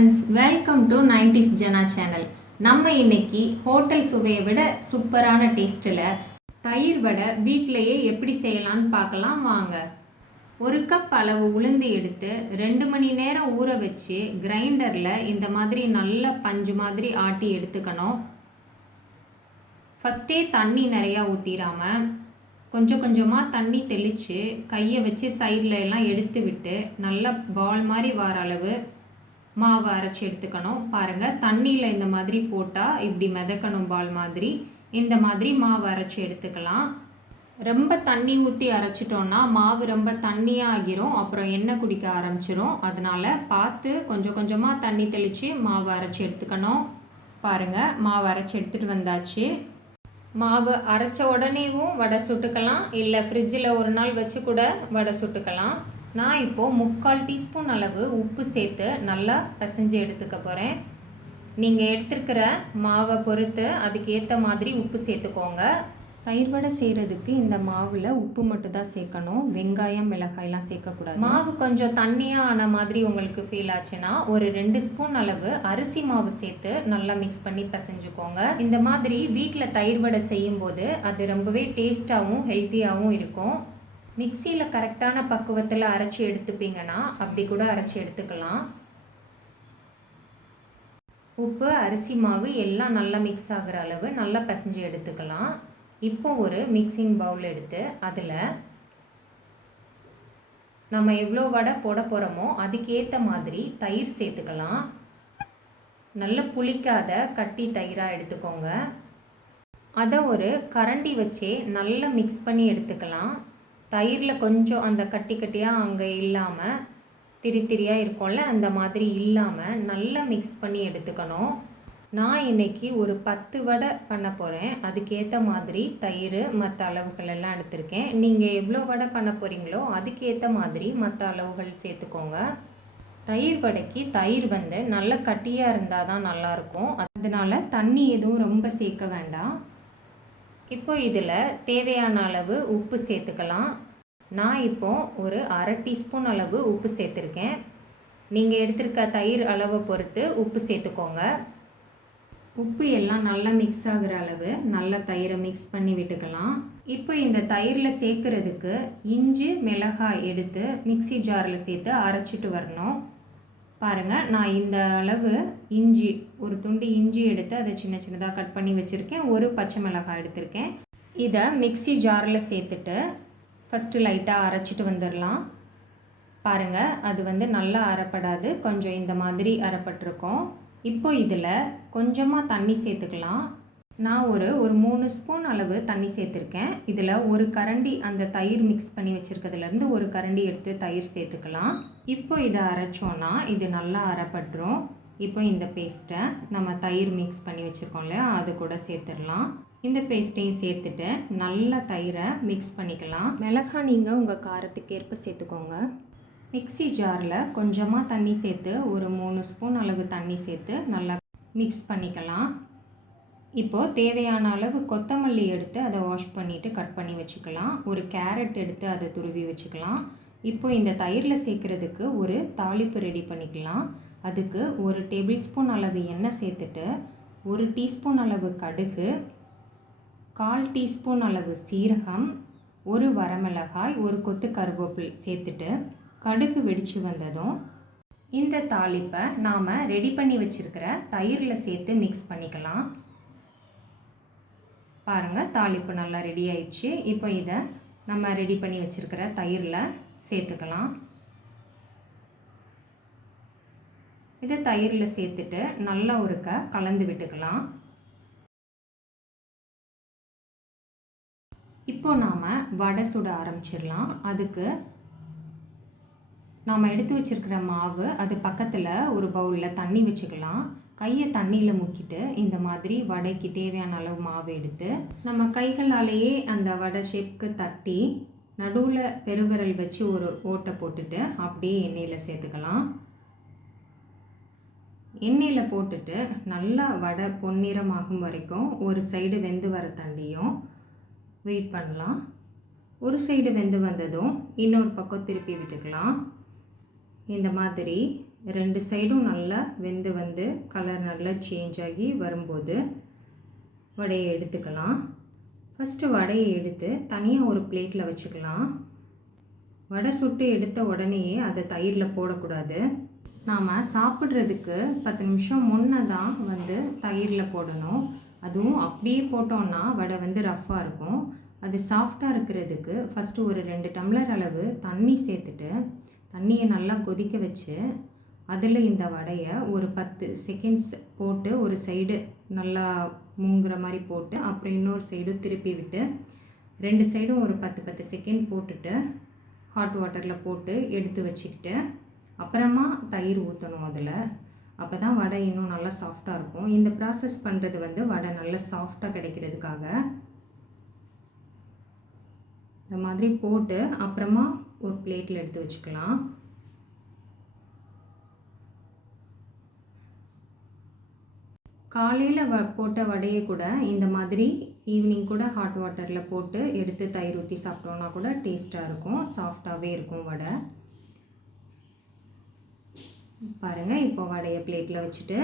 Friends, welcome to 90s Jana channel. நம்ம இன்னைக்கு hotel சுவையை விட சூப்பரான டேஸ்ட்டில் தயிர் வடை வீட்டிலையே எப்படி செய்யலான்னு பார்க்கலாம் வாங்க. ஒரு கப் அளவு உளுந்து எடுத்து 2 மணி நேரம் ஊற வச்சு கிரைண்டரில் இந்த மாதிரி நல்ல பஞ்சு மாதிரி ஆட்டி எடுத்துக்கணும். ஃபஸ்ட்டே தண்ணி நிறையா ஊற்றிடாமல் கொஞ்சம் கொஞ்சமாக தண்ணி தெளித்து கையை வச்சு சைடில் எல்லாம் எடுத்து விட்டு நல்லா பால் மாதிரி வர அளவு மாவு அரைச்சி எடுத்துக்கணும். பாருங்கள், தண்ணியில் இந்த மாதிரி போட்டால் இப்படி மிதக்கணும் பால் மாதிரி. இந்த மாதிரி மாவு அரைச்சி எடுத்துக்கலாம். ரொம்ப தண்ணி ஊற்றி அரைச்சிட்டோன்னா மாவு ரொம்ப தண்ணியாக ஆகிரும், அப்புறம் எண்ணெய் குடிக்க ஆரம்பிச்சிரும். அதனால் பார்த்து கொஞ்சம் கொஞ்சமாக தண்ணி தெளித்து மாவு அரைச்சி எடுத்துக்கணும். பாருங்கள், மாவு அரைச்சி எடுத்துகிட்டு வந்தாச்சு. மாவு அரைச்ச உடனேவும் வடை சுட்டுக்கலாம், இல்லை ஃப்ரிட்ஜில் ஒரு நாள் வச்சு கூட வடை சுட்டுக்கலாம். நான் இப்போது 3/4 டீஸ்பூன் அளவு உப்பு சேர்த்து நல்லா பிசைஞ்சு எடுத்துக்க போகிறேன். நீங்கள் எடுத்துருக்கிற மாவை பொறுத்து அதுக்கு ஏற்ற மாதிரி உப்பு சேர்த்துக்கோங்க. தயிர் வடை செய்கிறதுக்கு இந்த மாவில் உப்பு மட்டும் தான் சேர்க்கணும், வெங்காயம் மிளகாயெல்லாம் சேர்க்கக்கூடாது. மாவு கொஞ்சம் தண்ணியாக ஆன மாதிரி உங்களுக்கு ஃபீல் ஆச்சுன்னா ஒரு 2 ஸ்பூன் அளவு அரிசி மாவு சேர்த்து நல்லா மிக்ஸ் பண்ணி பிசைஞ்சுக்கோங்க. இந்த மாதிரி வீட்டில் தயிர் வடை செய்யும்போது அது ரொம்பவே டேஸ்ட்டாகவும் ஹெல்த்தியாகவும் இருக்கும். மிக்சியில் கரெக்டான பக்குவத்தில் அரைச்சி எடுத்துப்பீங்கன்னா அப்படி கூட அரைச்சி எடுத்துக்கலாம். உப்பு, அரிசி மாவு எல்லாம் நல்லா மிக்ஸ் ஆகிற அளவு நல்லா பிசைஞ்சு எடுத்துக்கலாம். இப்போ ஒரு மிக்சிங் பவுல் எடுத்து அதில் நம்ம எவ்வளோ வடை போட போகிறோமோ அதுக்கேற்ற மாதிரி தயிர் சேர்த்துக்கலாம். நல்ல புளிக்காத கட்டி தயிராக எடுத்துக்கோங்க. அதை ஒரு கரண்டி வச்சே நல்லா மிக்ஸ் பண்ணி எடுத்துக்கலாம். தயிரில் கொஞ்சம் அந்த கட்டி கட்டியாக அங்கே இல்லாமல் திரி திரியாக இருக்கும்ல, அந்த மாதிரி இல்லாமல் நல்லா மிக்ஸ் பண்ணி எடுத்துக்கணும். நான் இன்றைக்கி ஒரு 10 வடை பண்ண போகிறேன். அதுக்கேற்ற மாதிரி தயிர் மற்ற அளவுகள் எல்லாம் எடுத்திருக்கேன். நீங்கள் எவ்வளோ வடை பண்ண போகிறீங்களோ அதுக்கேற்ற மாதிரி மற்ற அளவுகள் சேர்த்துக்கோங்க. தயிர் வடைக்கு தயிர் நல்ல கட்டியாக இருந்தால் தான் நல்லாயிருக்கும். அதனால் தண்ணி எதுவும் ரொம்ப சேர்க்க வேண்டாம். இப்போ இதில் தேவையான அளவு உப்பு சேர்த்துக்கலாம். நான் இப்போது ஒரு 1/2 டீஸ்பூன் அளவு உப்பு சேர்த்துருக்கேன். நீங்கள் எடுத்திருக்க தயிர் அளவை பொறுத்து உப்பு சேர்த்துக்கோங்க. உப்பு எல்லாம் நல்லா மிக்ஸ் ஆகிற அளவு நல்லா தயிரை மிக்ஸ் பண்ணி விட்டுக்கலாம். இப்போ இந்த தயிரில் சேர்க்குறதுக்கு இஞ்சி மிளகாய் எடுத்து மிக்சி ஜாரில் சேர்த்து அரைச்சிட்டு வரணும். பாருங்கள், நான் இந்த அளவு இஞ்சி, ஒரு துண்டு இஞ்சி எடுத்து அதை சின்ன சின்னதாக கட் பண்ணி வச்சுருக்கேன். ஒரு பச்சை மிளகாய் எடுத்திருக்கேன். இதை மிக்சி ஜாரில் சேர்த்துட்டு ஃபஸ்ட்டு லைட்டாக அரைச்சிட்டு வந்துடலாம். பாருங்கள், அது நல்லா அரைப்படாது, கொஞ்சம் இந்த மாதிரி அரைப்பட்டிருக்கோம். இப்போ இதில் கொஞ்சமாக தண்ணி சேர்த்துக்கலாம். நான் ஒரு 3 ஸ்பூன் அளவு தண்ணி சேர்த்துருக்கேன். இதில் ஒரு கரண்டி அந்த தயிர் மிக்ஸ் பண்ணி வச்சுருக்கிறதுலேருந்து ஒரு கரண்டி எடுத்து தயிர் சேர்த்துக்கலாம். இப்போ இதை அரைச்சோன்னா இது நல்லா அரைப்பட்டுரும். இப்போ இந்த பேஸ்ட்டை நம்ம தயிர் மிக்ஸ் பண்ணி வச்சுருக்கோம் இல்லையா, அது கூட சேர்த்துடலாம். இந்த பேஸ்ட்டையும் சேர்த்துட்டு நல்லா தயிரை மிக்ஸ் பண்ணிக்கலாம். மிளகாய் நீங்கள் உங்கள் காரத்துக்கு ஏற்ப சேர்த்துக்கோங்க. மிக்ஸி ஜாரில் கொஞ்சமாக தண்ணி சேர்த்து ஒரு 3 ஸ்பூன் அளவு தண்ணி சேர்த்து நல்லா மிக்ஸ் பண்ணிக்கலாம். இப்போது தேவையான அளவு கொத்தமல்லி எடுத்து அதை வாஷ் பண்ணிவிட்டு கட் பண்ணி வச்சுக்கலாம். ஒரு கேரட் எடுத்து அதை துருவி வச்சுக்கலாம். இப்போ இந்த தயிரில் சேர்க்குறதுக்கு ஒரு தாளிப்பு ரெடி பண்ணிக்கலாம். அதுக்கு ஒரு டேபிள் ஸ்பூன் அளவு எண்ணெய் சேர்த்துட்டு 1 டீஸ்பூன் அளவு கடுகு, 1/4 டீஸ்பூன் அளவு சீரகம், ஒரு வரமிளகாய், ஒரு கொத்து கருவேப்பிலை சேர்த்துட்டு கடுகு வெடித்து வந்ததும் இந்த தாளிப்பை நாம் ரெடி பண்ணி வச்சுருக்கிற தயிரில் சேர்த்து மிக்ஸ் பண்ணிக்கலாம். பாருங்கள், தாளிப்பு நல்லா ரெடி ஆயிடுச்சு. இப்போ இதை நம்ம ரெடி பண்ணி வச்சுருக்கிற தயிரில் சேர்த்துக்கலாம். இதை தயிரில் சேர்த்துட்டு நல்லா ஒருக்க கலந்து விட்டுக்கலாம். இப்போ நாம் வடை சுட ஆரம்பிச்சிடலாம். அதுக்கு நாம் எடுத்து வச்சுருக்கிற மாவு, அது பக்கத்தில் ஒரு பவுலில் தண்ணி வச்சுக்கலாம். கையை தண்ணியில் முக்கிட்டு இந்த மாதிரி வடைக்கு தேவையான அளவு மாவு எடுத்து நம்ம கைகளாலேயே அந்த வடை ஷேப்புக்கு தட்டி நடுவில் பெருவிரல் வச்சு ஒரு ஓட்டை போட்டுட்டு அப்படியே எண்ணெயில் சேர்த்துக்கலாம். எண்ணெயில் போட்டுட்டு நல்லா வடை பொன்னிறமாகும் வரைக்கும் ஒரு சைடு வெந்து வர தண்டியும் வெயிட் பண்ணலாம். ஒரு சைடு வெந்து வந்ததும் இன்னொரு பக்கம் திருப்பி விட்டுக்கலாம். இந்த மாதிரி 2 சைடும் நல்லா வெந்து வந்து கலர் நல்லா சேஞ்ச் ஆகி வரும்போது வடையை எடுத்துக்கலாம். ஃபஸ்ட்டு வடையை எடுத்து தனியாக ஒரு பிளேட்டில் வச்சுக்கலாம். வடை சுட்டு எடுத்த உடனேயே அதை தயிரில் போடக்கூடாது. நாம் சாப்பிட்றதுக்கு 10 நிமிஷம் முன்னே தான் வந்து தயிரில் போடணும். அதுவும் அப்படியே போட்டோன்னா வடை வந்து ரஃப்பாக இருக்கும். அது சாஃப்டாக இருக்கிறதுக்கு ஃபஸ்ட்டு ஒரு 2 டம்ளர் அளவு தண்ணி சேர்த்துட்டு தண்ணியை நல்லா கொதிக்க வச்சு அதில் இந்த வடையை ஒரு 10 செகண்ட்ஸ் போட்டு ஒரு சைடு நல்லா மூங்குற மாதிரி போட்டு அப்புறம் இன்னொரு சைடு திருப்பி விட்டு 2 சைடும் ஒரு 10 செகண்ட் போட்டுட்டு ஹாட் வாட்டரில் போட்டு எடுத்து வச்சுக்கிட்டு அப்புறமா தயிர் ஊற்றணும் அதில். அப்போ தான் வடை இன்னும் நல்லா சாஃப்டாக இருக்கும். இந்த ப்ராசஸ் பண்ணுறது வந்து வடை நல்லா சாஃப்டாக கிடைக்கிறதுக்காக. இந்த மாதிரி போட்டு அப்புறமா ஒரு பிளேட்டில் எடுத்து வச்சுக்கலாம். காலையில் போட்ட வடையை கூட இந்த மாதிரி ஈவினிங் கூட ஹாட் வாட்டரில் போட்டு எடுத்து தயிர் ஊற்றி சாப்பிட்டோன்னா கூட டேஸ்ட்டாக இருக்கும், சாஃப்டாகவே இருக்கும் வடை. பாருங்கள், இப்போ வடையை பிளேட்டில் வச்சுட்டு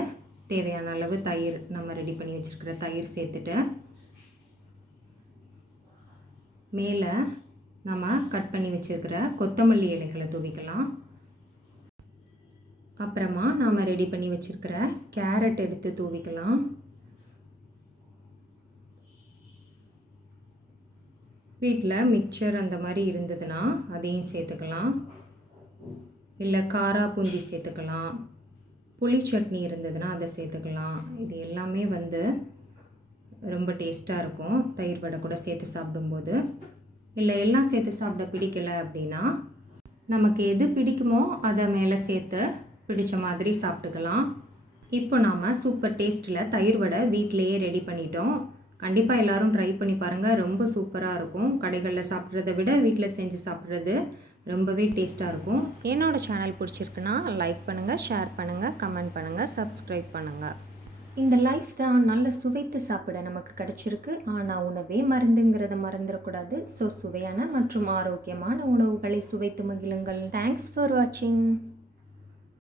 தேவையான அளவு தயிர் நம்ம ரெடி பண்ணி வச்சுருக்கிற தயிர் சேர்த்துட்டு மேலே நம்ம கட் பண்ணி வச்சுருக்கிற கொத்தமல்லி இலைகளை தூவிக்கலாம். அப்புறமா நாம் ரெடி பண்ணி வச்சுருக்கிற கேரட் எடுத்து தூவிக்கலாம். வீட்டில் மிக்சர் அந்த மாதிரி இருந்ததுன்னா அதையும் சேர்த்துக்கலாம். இல்லை காரா பூந்தி சேர்த்துக்கலாம். புளி சட்னி இருந்ததுன்னா அதை சேர்த்துக்கலாம். இது எல்லாமே வந்து ரொம்ப டேஸ்ட்டாக இருக்கும் தயிர் வடை கூட சேர்த்து சாப்பிடும்போது. இல்லை எல்லாம் சேர்த்து சாப்பிட பிடிக்கலை அப்படின்னா நமக்கு எது பிடிக்குமோ அதை மேலே சேர்த்து பிடிச்ச மாதிரி சாப்பிட்டுக்கலாம். இப்போ நாம் சூப்பர் டேஸ்ட்டில் தயிர் வடை வீட்டிலையே ரெடி பண்ணிட்டோம். கண்டிப்பாக எல்லோரும் ட்ரை பண்ணி பாருங்கள். ரொம்ப சூப்பராக இருக்கும். கடைகளில் சாப்பிட்றத விட வீட்டில் செஞ்சு சாப்பிட்றது ரொம்பவே டேஸ்ட்டாக இருக்கும். என்னோடய சேனல் பிடிச்சிருக்குன்னா லைக் பண்ணுங்கள், ஷேர் பண்ணுங்கள், கமெண்ட் பண்ணுங்கள், சப்ஸ்கிரைப் பண்ணுங்கள். இந்த லைஃப் தான் நல்ல சுவைத்து சாப்பிட நமக்கு கிடச்சிருக்கு. ஆனால் உணவே மருந்துங்கிறத மறந்துடக்கூடாது. ஸோ சுவையான மற்றும் ஆரோக்கியமான உணவுகளை சுவைத்து மகிழுங்கள். தேங்க்ஸ் ஃபார் வாட்சிங்.